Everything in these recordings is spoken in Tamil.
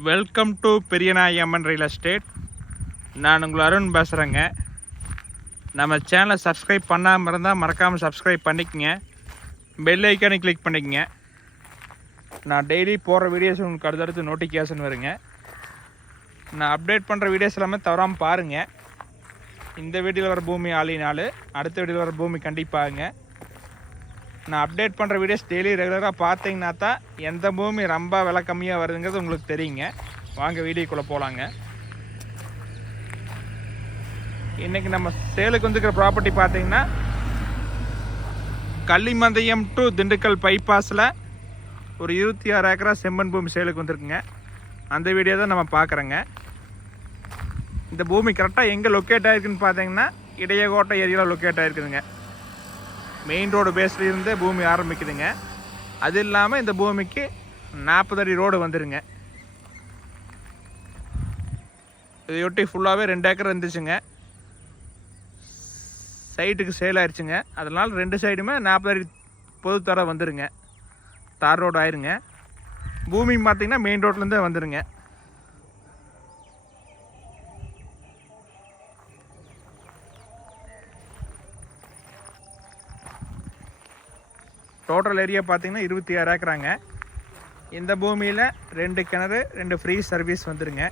Welcome to Periyanayamman real estate நான் உங்கள் அருண் பேசுகிறேங்க நம்ம சேனலை சப்ஸ்கிரைப் பண்ணாமல் இருந்தால் மறக்காமல் சப்ஸ்கிரைப் பண்ணிக்கங்க. பெல் ஐக்கானை கிளிக் பண்ணிக்கங்க. நான் டெய்லி போடுற வீடியோஸ் உங்களுக்கு அடுத்தடுத்து நோட்டிஃபிகேஷன் வருங்க. நான் அப்டேட் பண்ணுற வீடியோஸ் எல்லாமே தவறாமல் பாருங்கள் இந்த வீடியோவில் வர பூமி ஆளினாலும் அடுத்த வீடியோவில் வர பூமி கண்டிப்பாகுங்க நான் அப்டேட் பண்ணுற வீடியோஸ் டெய்லி ரெகுலராக பார்த்தீங்கன்னா தான் எந்த பூமி ரொம்ப விலை கம்மியாக வருதுங்கிறது உங்களுக்கு தெரியுங்க. வாங்க வீடியோக்குள்ளே போகலாங்க இன்றைக்கி நம்ம சேலுக்கு வந்துருக்கிற ப்ராப்பர்ட்டி பார்த்தீங்கன்னா கள்ளிமந்தயம் டு திண்டுக்கல் பைபாஸில் ஒரு இருபத்தி ஆறு ஏக்கரா செம்மண் பூமி சேலுக்கு வந்திருக்குங்க. அந்த வீடியோ தான் நம்ம பார்க்குறோங்க. இந்த பூமி கரெக்டாக எங்கே லொக்கேட் ஆகிருக்குன்னு பார்த்தீங்கன்னா இடையகோட்டை ஏரியாவில் லொக்கேட் ஆகிருக்குதுங்க மெயின் ரோடு பேஸில் இருந்தே பூமி ஆரம்பிக்குதுங்க. அது இல்லாமல் இந்த பூமிக்கு நாற்பது அடி ரோடு வந்துடுங்க இதையொட்டி ஃபுல்லாகவே ரெண்டு ஏக்கர் இருந்துச்சுங்க. சைட்டுக்கு சேல் ஆயிடுச்சுங்க அதனால் ரெண்டு சைடுமே நாற்பது அடி பொதுத்தர வந்துடுங்க தார் ரோடு ஆயிருங்க. பூமி பார்த்திங்கன்னா மெயின் ரோட்லேருந்தே வந்துடுங்க டோட்டல் ஏரியா பார்த்தீங்கன்னா இருபத்தி ஆறு ஏக்கராங்க. இந்த பூமியில் ரெண்டு கிணறு ரெண்டு ஃப்ரீ சர்வீஸ் வந்துடுங்க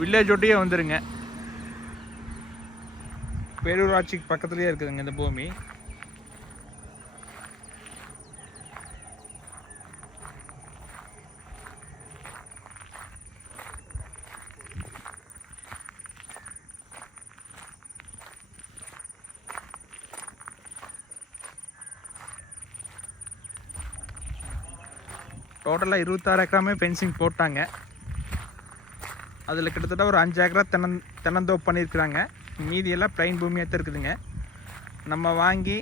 வில்லேஜ் ஒட்டியே வந்துடுங்க பேரூராட்சிக்கு பக்கத்துலேயே இருக்குதுங்க இந்த பூமி. டோட்டலாக இருபத்தாறு ஏக்கராமே ஃபென்சிங் போட்டாங்க. அதில் கிட்டத்தட்ட ஒரு அஞ்சு ஏக்கரா தென்னந் தென்னந்தோப்பு பண்ணியிருக்கிறாங்க. மீதியெல்லாம் ப்ளைன் பூமியாக தான் இருக்குதுங்க. நம்ம வாங்கி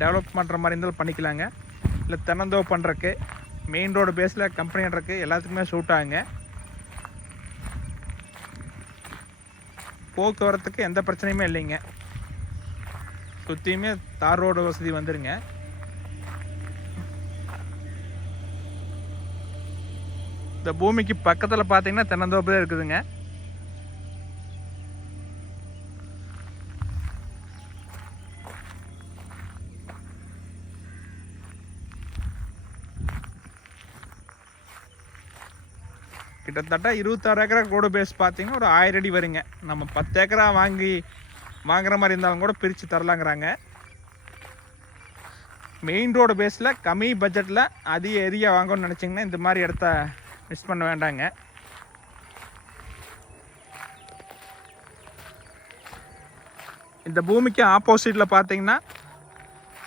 டெவலப் பண்ணுற மாதிரி இருந்தாலும் பண்ணிக்கலாங்க. இல்லை தென்னந்தோப்பு பண்ணுறக்கு மெயின் ரோடு பேஸில் கம்பெனி பண்ணுறக்கு எல்லாத்துக்குமே சூட் ஆகுங்க. போக்குவரத்துக்கு எந்த பிரச்சனையுமே இல்லைங்க. சுற்றியுமே தார் ரோடு வசதி வந்துருங்க. இந்த பூமிக்கு பக்கத்தில் பார்த்தீங்கன்னா தென்னந்தோப்பு தான் இருக்குதுங்க. கிட்டத்தட்ட இருபத்தாறு ஏக்கரா ரோடு பேஸ் பார்த்தீங்கன்னா ஒரு ஆயிரம் அடி வருங்க. நம்ம பத்து ஏக்கரா வாங்கி வாங்குற மாதிரி இருந்தாலும் கூட பிரித்து தரலாங்கிறாங்க. மெயின் ரோடு பேஸில் கம்மி பட்ஜெட்டில் அதிக ஏரியா வாங்கணும்னு நினச்சிங்கன்னா இந்த மாதிரி இடத்த மிஸ் பண்ண வேண்டாங்க. இந்த பூமிக்கு ஆப்போசிட்டில் பார்த்தீங்கன்னா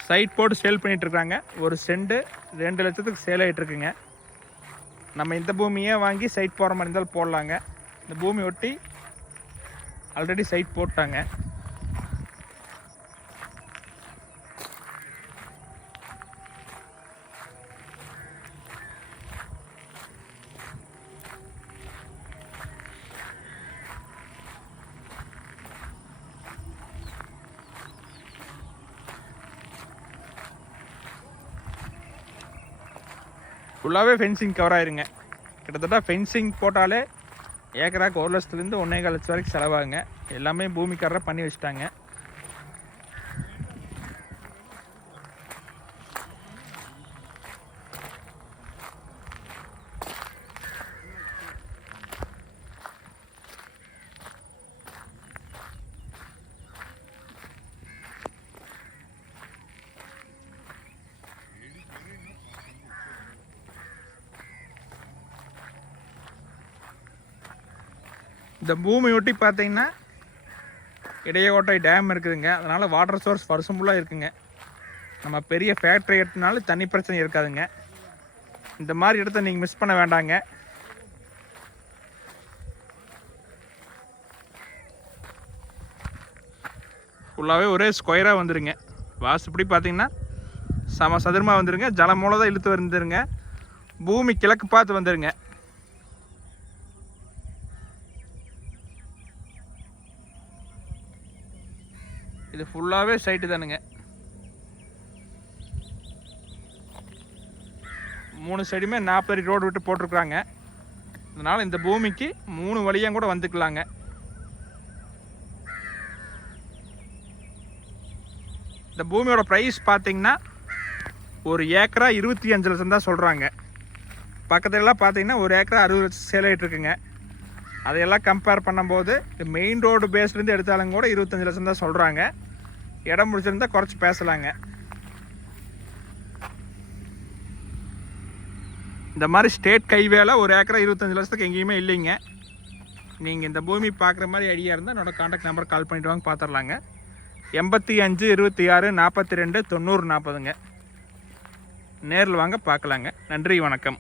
சைட் போட்டு சேல் பண்ணிகிட்ருக்காங்க ஒரு செண்டு ரெண்டு லட்சத்துக்கு சேல் ஆகிட்டு இருக்குங்க நம்ம இந்த பூமியே வாங்கி சைட் போகிற மாதிரி இருந்தாலும் போடலாங்க. இந்த பூமி ஒட்டி ஆல்ரெடி சைட் போட்டாங்க. ஃபுல்லாகவே ஃபென்சிங் கவர் ஆயிருங்க. கிட்டத்தட்ட ஃபென்சிங் போட்டாலே ஏக்கராக்கு ஒரு லட்சத்துலேருந்து ஒன்றே கால் லட்சம் வரைக்கும் செலவாகுங்க. எல்லாமே பூமிக்காரரை பண்ணி வச்சுட்டாங்க. இந்த பூமி ஒட்டி பார்த்தீங்கன்னா இடையோட்டை டேம் இருக்குதுங்க. அதனால் வாட்டர் சோர்ஸ் வருஷம் ஃபுல்லாக இருக்குங்க. நம்ம பெரிய ஃபேக்ட்ரி எடுத்தனால தண்ணி பிரச்சனை இருக்காதுங்க. இந்த மாதிரி இடத்த நீங்கள் மிஸ் பண்ண வேண்டாங்க. ஃபுல்லாகவே ஒரே ஸ்கொயராக வந்துடுங்க வாசுப்படி பார்த்தீங்கன்னா சம சதுரமாக வந்துடுங்க ஜலமூலம் தான் இழுத்து வந்துடுங்க பூமி கிழக்கு பார்த்து வந்துடுங்க இது ஃபுல்லாகவே சைட்டு தானுங்க. மூணு சைடுமே நாற்பது அடி ரோடு விட்டு போட்டிருக்குறாங்க. அதனால் இந்த பூமிக்கு மூணு வழியாக கூட வந்துக்கலாங்க. இந்த பூமியோட ப்ரைஸ் பார்த்திங்கன்னா ஒரு ஏக்கரா இருபத்தி அஞ்சு லட்சம் தான் சொல்கிறாங்க பக்கத்துலலாம் பார்த்தீங்கன்னா ஒரு ஏக்கரா அறுபது லட்சம் சேல் ஆகிட்டுருக்குங்க அதையெல்லாம் கம்பேர் பண்ணும்போது மெயின் ரோடு பேஸ்லேருந்து எடுத்தாலும் கூட இருபத்தஞ்சி லட்சம் தான் சொல்கிறாங்க இடம் முடிச்சிருந்தா குறைச்சி பேசலாங்க. இந்த மாதிரி ஸ்டேட் கைவேல ஒரு ஏக்கரா இருபத்தஞ்சி லட்சத்துக்கு எங்கேயுமே இல்லைங்க. நீங்கள் இந்த பூமி பார்க்குற மாதிரி ஐடியா இருந்தால் என்னோட காண்டாக்ட் நம்பர் கால் பண்ணிட்டு வாங்க பார்த்துடலாங்க. எண்பத்தி அஞ்சு இருபத்தி ஆறு நாற்பத்தி ரெண்டு தொண்ணூறு நாற்பதுங்க. நேரில் வாங்க பார்க்கலாங்க. நன்றி வணக்கம்.